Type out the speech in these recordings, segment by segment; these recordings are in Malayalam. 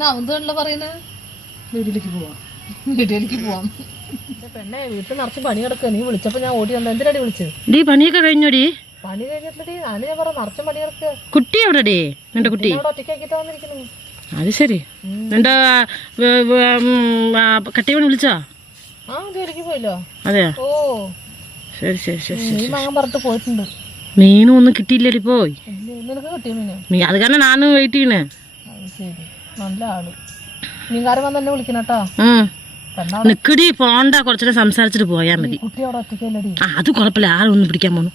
എന്നാ അവന്തല്ല പറയുന്നത് വീട്ടിലേക്ക് പോവാം. വീട്ടിലേക്ക് പോവാം. പെണ്ണെ വീട്ടിൽ നിറച്ച് പണി കിടക്കുക. നീ വിളിച്ചപ്പോ ഞാൻ ഓടി വന്നത്. എന്തിനാടി വിളിച്ചത്? ഡീ പണിയൊക്കെ കഴിഞ്ഞോടി? പണി കഴിഞ്ഞിട്ടടി ഞാൻ പറയാം നിറച്ചും പണി കിടക്കുക. കുട്ടി എവിടെടി? നിന്റെ കുട്ടി അവിടെ ഒറ്റയ്ക്കാക്കിട്ട് വന്നിരിക്കുന്നു. അത് ശരി. നിന്റെ കട്ടിയവൻ വിളിച്ചാ? ആ ജോലിക്ക് പോയില്ലോ. അതെയാ? ഓ ശരി ശരി ശരി നീ മകൻ പറഞ്ഞിട്ട് പോയിട്ടുണ്ട്. മീനും ഒന്നും കിട്ടിയില്ലടി പോയി. നിനക്ക് കിട്ടിയ മീന്? അത് കാരണം ഞാനും വെയിറ്റ് ചെയ്യണേ. അത് ശരി, നല്ല ആള്. മീൻകാരൻ വന്ന് എന്നെ വിളിക്കണം കേട്ടോ. നിക്കടി പോണ്ട, കുറച്ചൊക്കെ സംസാരിച്ചിട്ട് പോയാ മതി. കുട്ടി അവിടെ ഒറ്റയ്ക്കല്ലടി. അത് കുഴപ്പമില്ല, ആളൊന്നും പിടിക്കാൻ പോണു.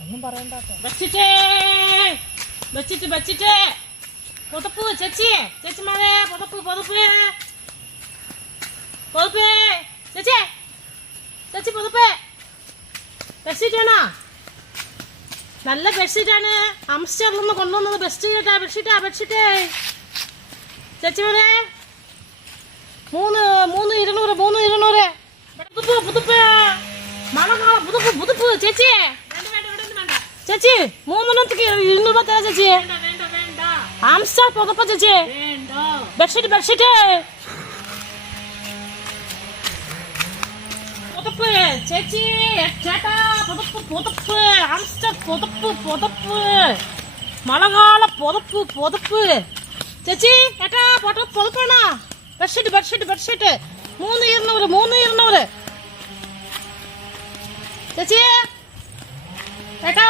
ഒന്നും പറയണ്ടോ. നല്ല ബെഡ്ഷീറ്റാണ്. അംസ്റ്ററിൽ നിന്ന് കൊണ്ടുവന്നത് ബെഡ്ഷീറ്റാ. ബെഡ്ഷീറ്റ് ചേച്ചി മോനെ 3,200. പുതുപ്പ് പുതുപ്പ് ചേച്ചി. ചേച്ചി 3 200 തരാം ചേച്ചി. ആംസ്റ്റർ പുതുപ്പ് ചേച്ചി. ബെഡ്ഷീറ്റ് പുതുപ്പ് ചേച്ചി. ചേട്ടാ പുതുപ്പ് ആംസ്റ്റർ പുതുപ്പ് മഴകാല പുതുപ്പ് ചേച്ചി. ഏട്ടാ പുതുപ്പാണോ? ബെഡ്ഷീറ്റ് 3,200 ചേച്ചി. ഏട്ടാ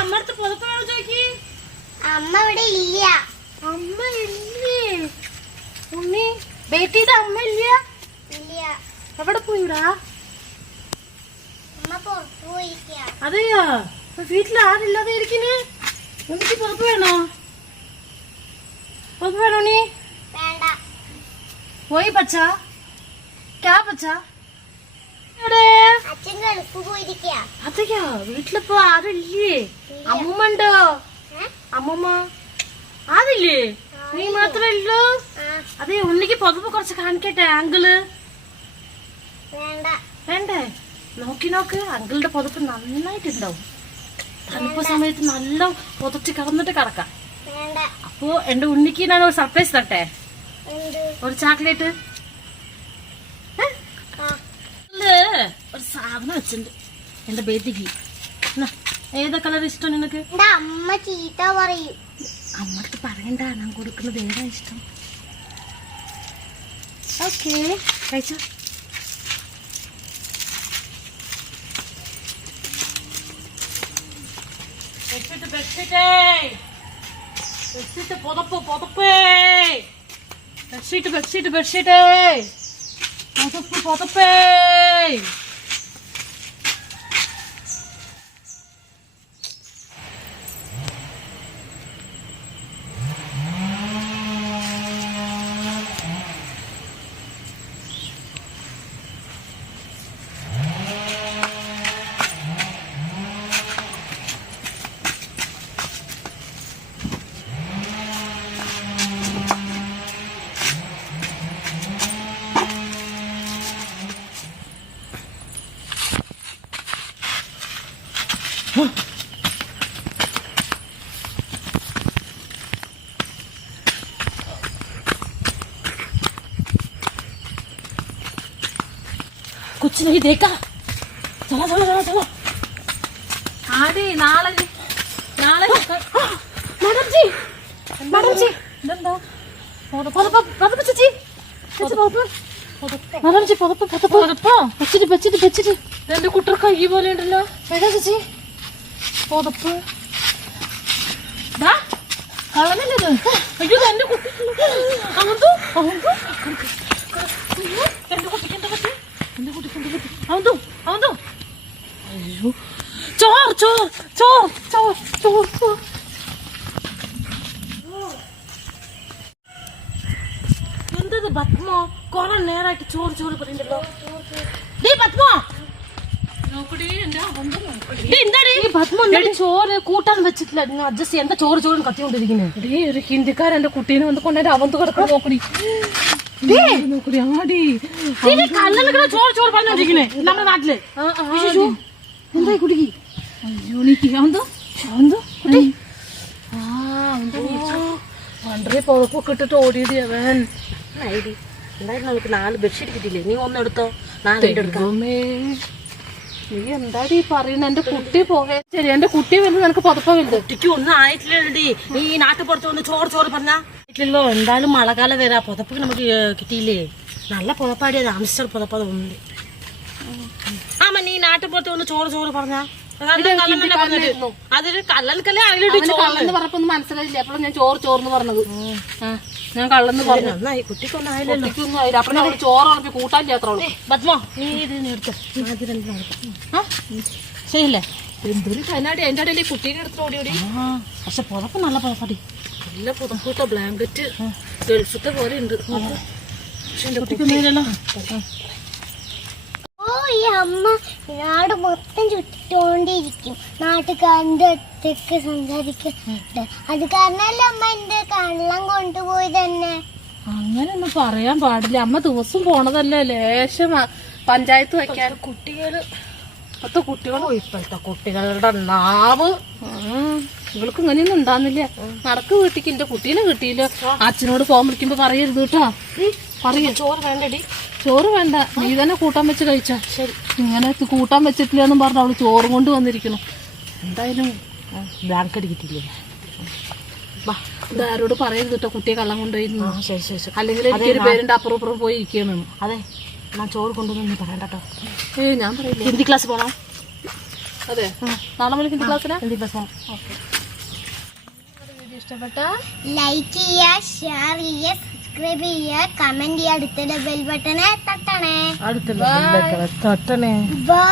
അമ്മടുത്ത് പുതുപ്പ് വേണോ ചോദിക്കി. അമ്മ ഇവിടെ ഇല്ല. അമ്മ ഇല്ലേ ഉണ്ണി? ബേട്ടിയുടെ അമ്മ ഇല്ല? ഇല്ല. എവിടെ പോയിടാ? അമ്മ പുറത്തു പോയിരിക്ക. അതെയോ? വീട്ടിൽ ആരില്ലാതെ ഇരിക്കുന്നു. ഉണ്ണിക്ക് പുറത്ത് വേണോ? പുറത്ത് വേണോ നീ? വേണ്ട. പോയി പച്ച ക്യാ പച്ച? അച്ഛൻ ഗൾഫ് പോയിരിക്ക. അതെയോ? വീട്ടിലിപ്പോ ആരില്ലേ? അമ്മൂമ്മ ഉണ്ടോ? അമ്മൂമ്മ ആരില്ലേ? നീ മാത്രല്ലോ? അതെ, ഉണ്ണിക്ക് പുറത്ത് കുറച്ച് കാണിക്കട്ടെ അങ്കിള്? വേണ്ട. വേണ്ടേ? നോക്ക് അങ്കിളുടെ പുതപ്പ് നന്നായിട്ടുണ്ടാവും. തണുപ്പ് സമയത്ത് നല്ല പുതച്ച് കിടന്നിട്ട് കിടക്കാം. വേണ്ട. അപ്പോ എന്റെ ഉണ്ണിക്ക് ഞാൻ ഒരു സർപ്രൈസ് തട്ടെ. ഒരു ചോക്ലേറ്റ്. ഒരു സാധനം വെച്ചിട്ടുണ്ട് എന്റെ ബേട്ടിക്ക്. ഏതാ കളർ ഇഷ്ടം നിനക്ക്? അമ്മ ചീത്ത പറയും. അമ്മക്ക് പറയണ്ട, ഞാൻ കൊടുക്കുന്നത് ഏതാ ഇഷ്ടം. ഓക്കേ കഴിച്ചോ. പുതപ്പ്. कुछ नहीं देखा. चलो. ആടി നാളെ मैडम जी ഇതെന്താ? ചേച്ചി. मैडम जी പുതപ്പോ? വെച്ചിട്ട് എന്റെ കുട്ടർ കൈ പോലെ ഉണ്ടല്ലോ. ഏതാ ചേച്ചി? പുതപ്പ് കളഞ്ഞത്. അയ്യോ എന്റെ കുട്ടി. അവന്തോ എന്റെ കുട്ടിക്ക് എന്താ പറ്റി? അവന്തോ അയ്യോ ചോർ. എന്തത് പത്മോ? കൊറേ നേരായിട്ട് ചോറ് പറയണ്ടല്ലോ. പത്മോ ചോറ് കൂട്ടാൻ വെച്ചിട്ടില്ല. അഡ്ജസ്റ്റ് ചെയ്യാൻ എന്താ ചോറ് കത്തിക്കൊണ്ടിരിക്കുന്നത്? ഒരു ഹിന്ദിക്കാരൻ എന്റെ കുട്ടീനെ വന്ന് കൊണ്ടേ അവന്ത് കിടക്കണം. നോക്കടി ആടി ചോറ് പറഞ്ഞോണ്ടിരിക്കുന്നേ നമ്മുടെ നാട്ടില്. എന്തായി കുട്ടിക്ക്? അയ്യോ നീ അവന്തോ എന്തോ കുട്ടി വണ്ടറി പുതപ്പൊക്കെ ഇട്ടിട്ട് ഓടിയടി അവൻ. എന്തായാലും നമുക്ക് 4 ബെഡ്ഷീറ്റ് കിട്ടിയില്ലേ? നീ ഒന്നെടുത്തോ, 4 എടുക്കാം. ദൈവമേ, നീ എന്താടി പറയുന്നത്? എന്റെ കുട്ടി പോകെ. ശരി, എന്റെ കുട്ടി വലുത്, നിനക്ക് പുതപ്പ വലുത്. കുട്ടിക്ക് ഒന്നും ആയിട്ടില്ലടി. നീ ഈ നാട്ടുപുറത്ത് വന്ന് ചോറ് പറഞ്ഞാ ഇല്ലല്ലോ. എന്തായാലും മഴക്കാലം വരാ, പുതപ്പ് നമുക്ക് കിട്ടിയില്ലേ? നല്ല പുതപ്പാടിയത്, ആംസ്റ്റർ പുതപ്പ് തോന്നുന്നുണ്ട്. ആമ നീ നാട്ടുപുറത്ത് വന്ന് ചോറ് പറഞ്ഞാ അതൊരു കള്ളൽക്കല്ലേ. കള്ളെന്ന് പറഞ്ഞപ്പൊന്നും മനസ്സിലായില്ല. അപ്പോഴും ഞാൻ ചോർന്ന് പറഞ്ഞത്. ഞാൻ കള്ളെന്ന് പറഞ്ഞു. നന്നായി, കുട്ടിക്കൊന്നും ആയില്ലല്ലോ. കുട്ടിക്കൊന്നും ആയില്ല. അപ്പൊ ഞാൻ ചോറ് ഉറപ്പി കൂട്ടാൻ ചേർത്തോളൂ. പത്മോ നീ ഇത് എടുത്തോ. ശരിയല്ലേ? എന്തൊരു കനാടി അതിന്റെ ഇടയിൽ കുട്ടീനെ എടുത്ത് ഓടി. പക്ഷെ പുതപ്പ് നല്ല പുതപ്പാടി. നല്ല പുതപ്പ് കിട്ടോ, ബ്ലാങ്കറ്റ് ഗൾഫത്തെ പോലെ ഉണ്ട്. പക്ഷെ എന്റെ കുട്ടിക്കൊന്നുമില്ലല്ലോ. ഓ, ഈ അമ്മ നാട് മൊത്തം ചുറ്റിക്കൊണ്ടിരിക്കും. നാട്ടുകാരൻ്റെ അടുത്തേക്ക് സംസാരിക്കുന്നുണ്ട്. അത് കാരണമല്ല അമ്മ എന്റെ കള്ളം കൊണ്ടുപോയി തന്നെ. അങ്ങനെയൊന്നും പറയാൻ പാടില്ല. അമ്മ ദിവസം പോണതല്ലേ, ലേശം പഞ്ചായത്ത് വെക്കാൻ. കുട്ടികള് ഇപ്പത്തെ കുട്ടികളോ ഇപ്പോഴത്തെ കുട്ടികളുടെ നാവ് ഇവൾക്ക് ഇങ്ങനെയൊന്നും ഉണ്ടാകുന്നില്ല. നടക്ക് വീട്ടിക്ക് എന്റെ കുട്ടീനെ കിട്ടിയില്ല. അച്ഛനോട് ഫോൺ വിളിക്കുമ്പോ പറയരുത് കേട്ടോ. പറയാ ചോറ് വേണ്ടടി. ചോറ് വേണ്ട, നീ തന്നെ കൂട്ടാൻ വെച്ച് കഴിച്ചാ. ശരി, ഇങ്ങനെ കൂട്ടാൻ വെച്ചിട്ടില്ലെന്നും പറഞ്ഞ അവള് ചോറും കൊണ്ട് വന്നിരിക്കണം. എന്തായാലും ബ്ലാങ്കറ്റ് കിട്ടിയില്ലേ? ഇതാരോട് പറയരുത് കേട്ടോ, കുട്ടിയെ കള്ളം കൊണ്ടുപോയിരുന്നു. ശരി. അല്ലെങ്കിൽ എനിക്കൊരു പേരുണ്ട്, അപ്പുറം പോയി ഇരിക്കണം. അതെ, ഞാൻ ചോറ് കൊണ്ടുവന്നു പറയണ്ട കേട്ടോ. ഞാൻ പറയില്ല. ഹിന്ദി ക്ലാസ് പോണോ? അതെ, നാളെ മുതൽ ഹിന്ദി ക്ലാസ്സിനാ. ഹിന്ദി ക്ലാസ് പോണം. വീഡിയോ ഇഷ്ടപ്പെട്ട ലൈക്ക് ചെയ്യുക, ഷെയർ ചെയ്യുക, സബ്സ്ക്രൈബ് ചെയ്യുക, കമന്റ് ചെയ്യുക, അടുത്തുള്ള ബെൽ ബട്ടനെ തട്ടണേ. അടുത്തുള്ള തട്ടണേ. ബൈ.